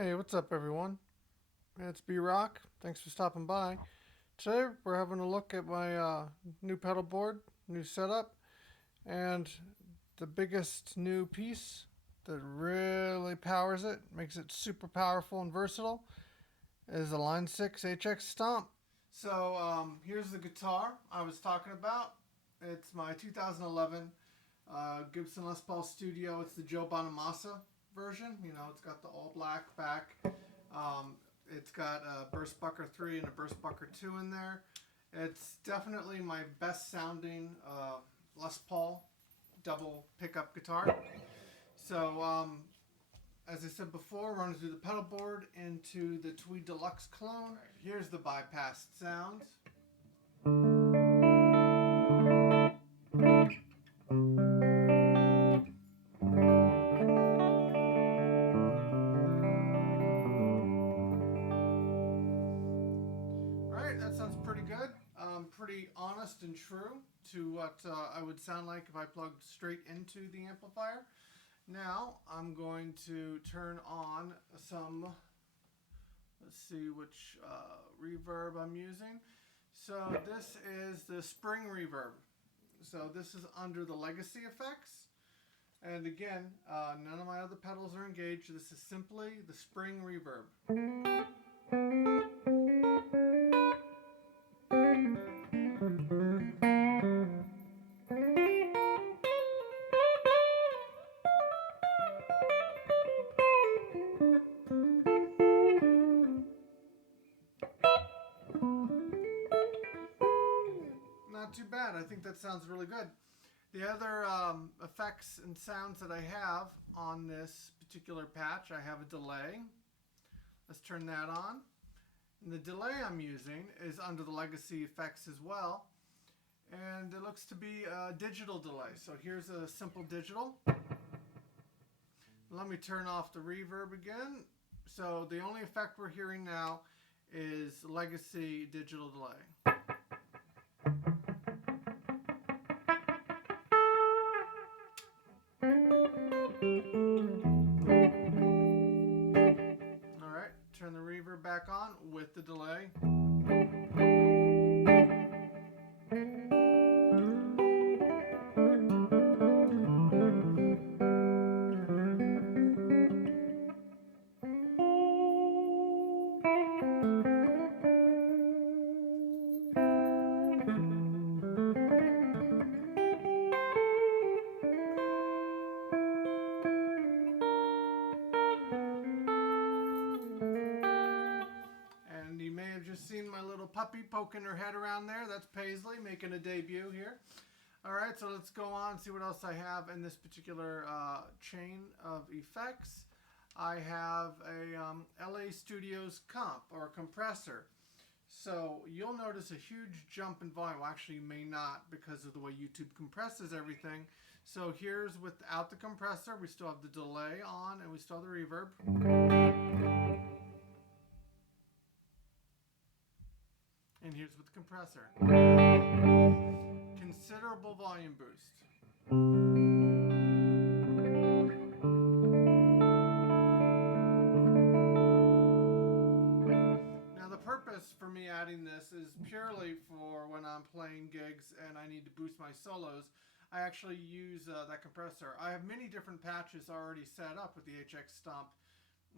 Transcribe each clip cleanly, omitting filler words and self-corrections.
Hey, what's up, everyone? It's B-Rock. Thanks for stopping by. Today, we're having a look at my new pedal board, new setup, and the biggest new piece that really powers it, makes it super powerful and versatile, is the Line 6 HX Stomp. So, here's the guitar I was talking about. It's my 2011 Gibson Les Paul Studio. It's the Joe Bonamassa version. You know, it's got the all black back. Um, it's got a Burst Bucker 3 and a Burst Bucker 2 in there. It's definitely my best sounding Les Paul double pickup guitar. So, as I said before, running through the pedal board into the Tweed Deluxe clone. Here's the bypassed sounds. Alright, that sounds pretty good. Pretty honest and true to what I would sound like if I plugged straight into the amplifier. Now I'm going to turn on some, let's see which reverb I'm using. So this is the spring reverb. So this is under the legacy effects. And again, none of my other pedals are engaged. This is simply the spring reverb. Not too bad. I think that sounds really good. The other effects and sounds that I have on this particular patch, I have a delay. Let's turn that on. And the delay I'm using is under the legacy effects as well. And it looks to be a digital delay. So here's a simple digital. Let me turn off the reverb again. So the only effect we're hearing now is legacy digital delay. Alright, turn the reverb back on with the delay. And you may have just seen my little puppy poking her head around there. That's Paisley making a debut here. Alright, so let's go on and see what else I have in this particular chain of effects. I have a LA Studios comp or compressor. So you'll notice a huge jump in volume. Well, actually, you may not because of the way YouTube compresses everything. So here's without the compressor. We still have the delay on and we still have the reverb. And here's with the compressor. Considerable volume boost. Now the purpose for me adding this is purely for when I'm playing gigs and I need to boost my solos. I actually use that compressor. I have many different patches already set up with the HX Stomp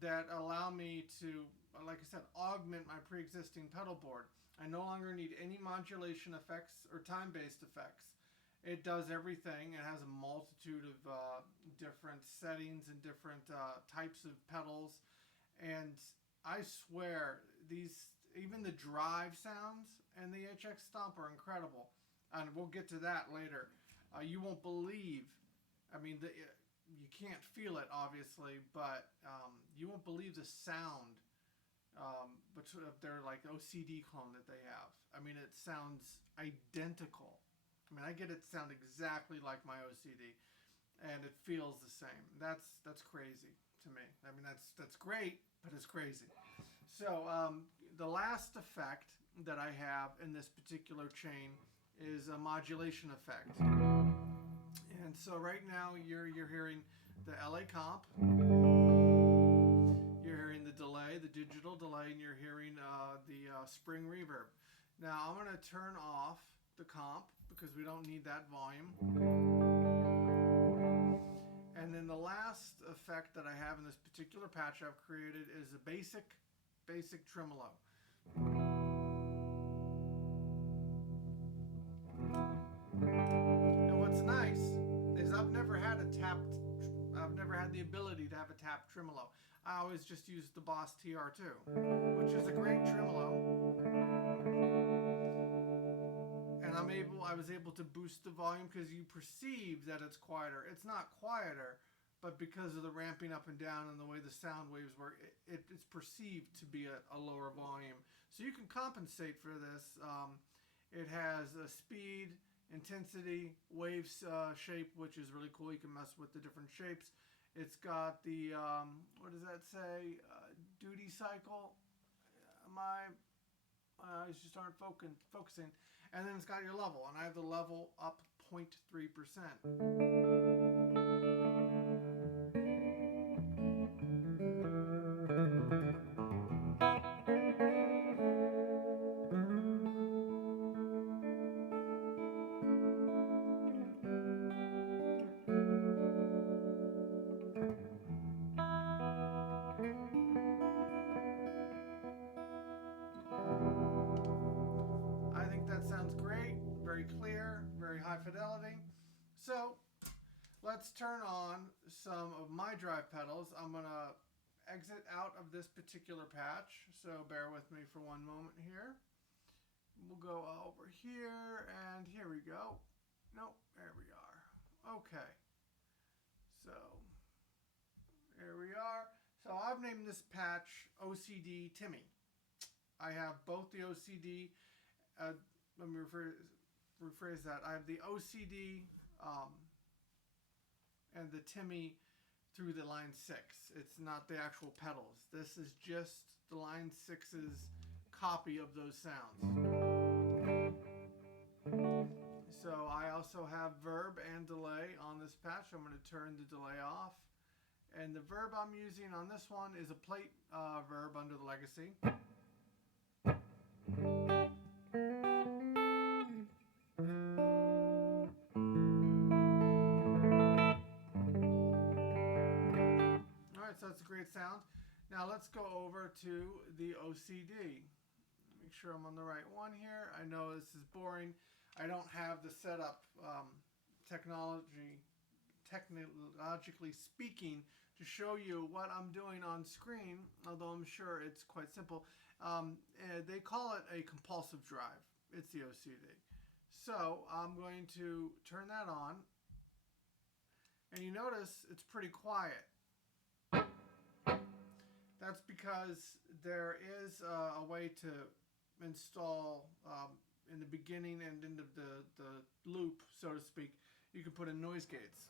that allow me to, like I said, augment my pre-existing pedal board. I no longer need any modulation effects or time-based effects. It does everything. It has a multitude of different settings and different types of pedals. And I swear, even the drive sounds and the HX Stomp are incredible. And we'll get to that later. You won't believe, I mean, you can't feel it obviously, but you won't believe the sound but of their like OCD clone that they have. I mean, it sounds identical. I mean, I get it to sound exactly like my OCD, and it feels the same. That's crazy to me. I mean, that's great, but it's crazy. So the last effect that I have in this particular chain is a modulation effect. And so right now you're hearing the LA comp, you're hearing the delay and you're hearing the spring reverb. Now I'm going to turn off the comp because we don't need that volume. And then the last effect that I have in this particular patch I've created is a basic tremolo. And what's nice is I've never had the ability to have a tapped tremolo. I always just use the Boss TR2, which is a great tremolo. And I was able to boost the volume because you perceive that it's quieter. It's not quieter, but because of the ramping up and down and the way the sound waves work, it's perceived to be a lower volume. So you can compensate for this. It has a speed, intensity, wave shape, which is really cool. You can mess with the different shapes. It's got the, what does that say? Duty cycle. My eyes just aren't focusing. And then it's got your level, and I have the level up 0.3%. I think that sounds great, very clear, very high fidelity. So let's turn on some of my drive pedals. I'm going to exit out of this particular patch, so bear with me for one moment here. We'll go over here, and here we go. Nope, there we are. Okay, so here we are. So I've named this patch OCD Timmy. I have both the OCD, let me rephrase that. I have the OCD and the Timmy through the line 6. It's not the actual pedals. This is just the line 6's copy of those sounds. So I also have verb and delay on this patch. I'm going to turn the delay off. And the verb I'm using on this one is a plate verb under the legacy. Alright, so that's a great sound. Now let's go over to the OCD. Make sure I'm on the right one here. I know this is boring. I don't have the setup technologically speaking to show you what I'm doing on screen, although I'm sure it's quite simple. They call it a compulsive drive. It's the OCD. So I'm going to turn that on, and you notice it's pretty quiet. That's because there is a way to install in the beginning and end of the loop, so to speak. You can put in noise gates.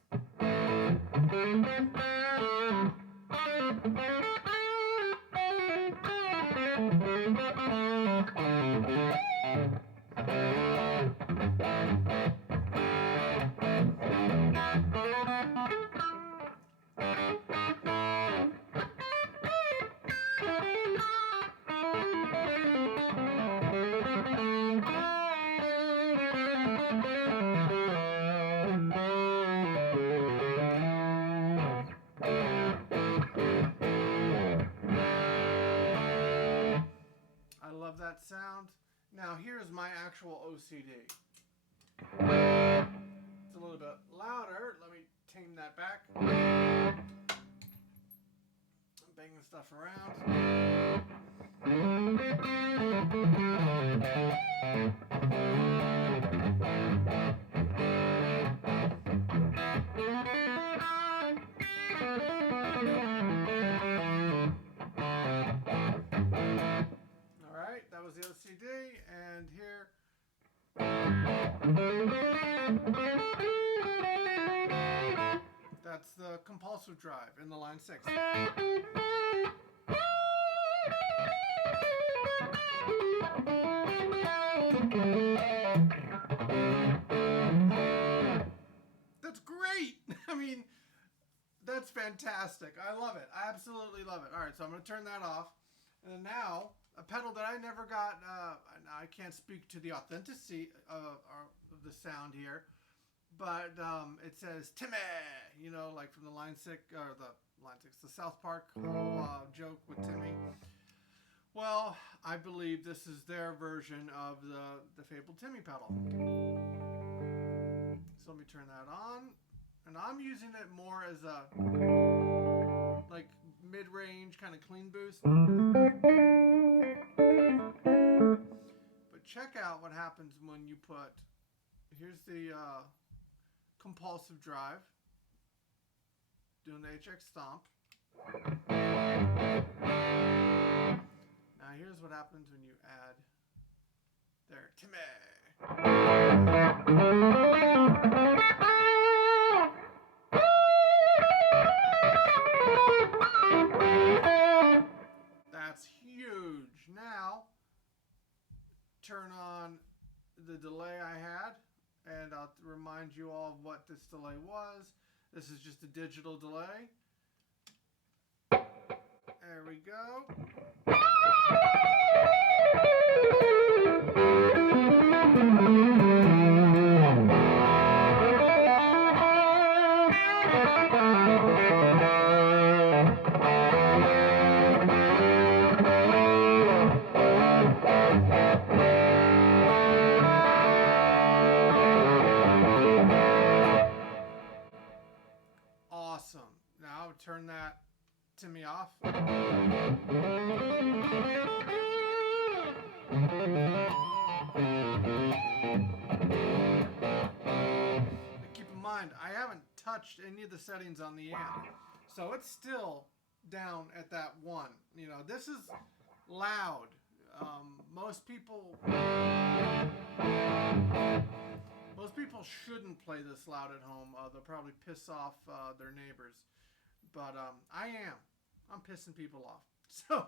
That sound. Now here's my actual OCD. It's a little bit louder. Let me tame that back. I'm banging stuff around. That was the OCD, and here that's the compulsive drive in the line 6. That's great. I mean, that's fantastic. I love it. I absolutely love it. All right, so I'm going to turn that off. And now, a pedal that I never got, I can't speak to the authenticity of the sound here, but it says Timmy, you know, like from the the South Park whole joke with Timmy. Well, I believe this is their version of the fabled Timmy pedal. So let me turn that on. And I'm using it more as a like mid-range kind of clean boost. But check out what happens when you put, here's the compulsive drive, doing the HX stomp. Now here's what happens when you add there, Timmy. That's huge. Now turn on the delay I had, and I'll remind you all of what this delay was. This is just a digital delay. There we go. Awesome. Now turn that Timmy off. Keep in mind, I haven't touched any of the settings on the amp, so it's still down at that 1. You know, this is loud. Most people shouldn't play this loud at home. They'll probably piss off their neighbors. But I'm pissing people off. So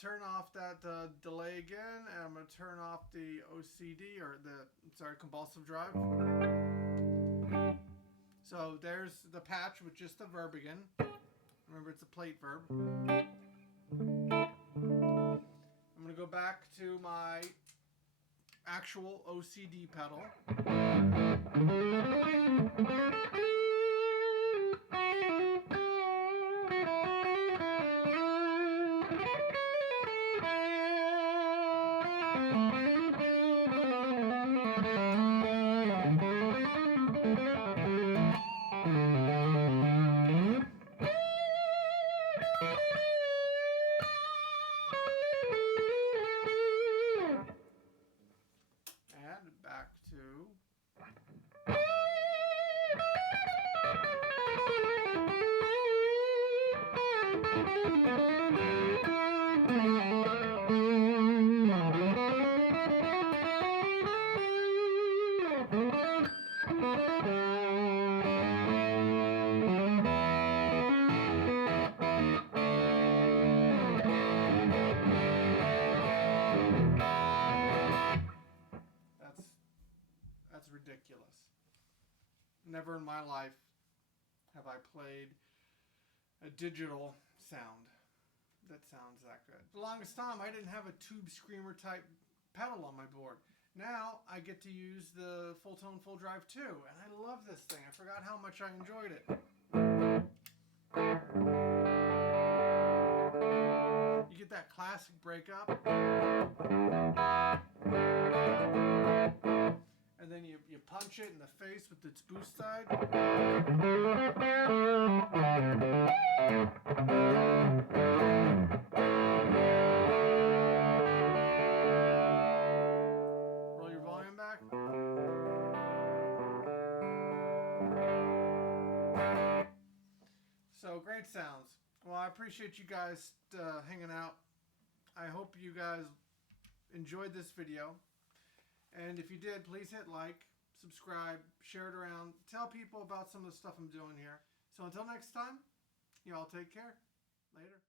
turn off that delay again, and I'm going to turn off the OCD, or compulsive drive. So there's the patch with just the verb again. Remember, it's a plate verb. I'm going to go back to my actual OCD pedal. Back to That's ridiculous. Never in my life have I played a digital sound that sounds that good. For the longest time, I didn't have a tube screamer type pedal on my board. Now I get to use the full tone, full drive too, and I love this thing. I forgot how much I enjoyed it. You get that classic breakup. And then you punch it in the face with its boost side. Roll your volume back. So great sounds. Well, I appreciate you guys hanging out. I hope you guys enjoyed this video. And if you did, please hit like, subscribe, share it around, tell people about some of the stuff I'm doing here. So until next time, y'all take care. Later.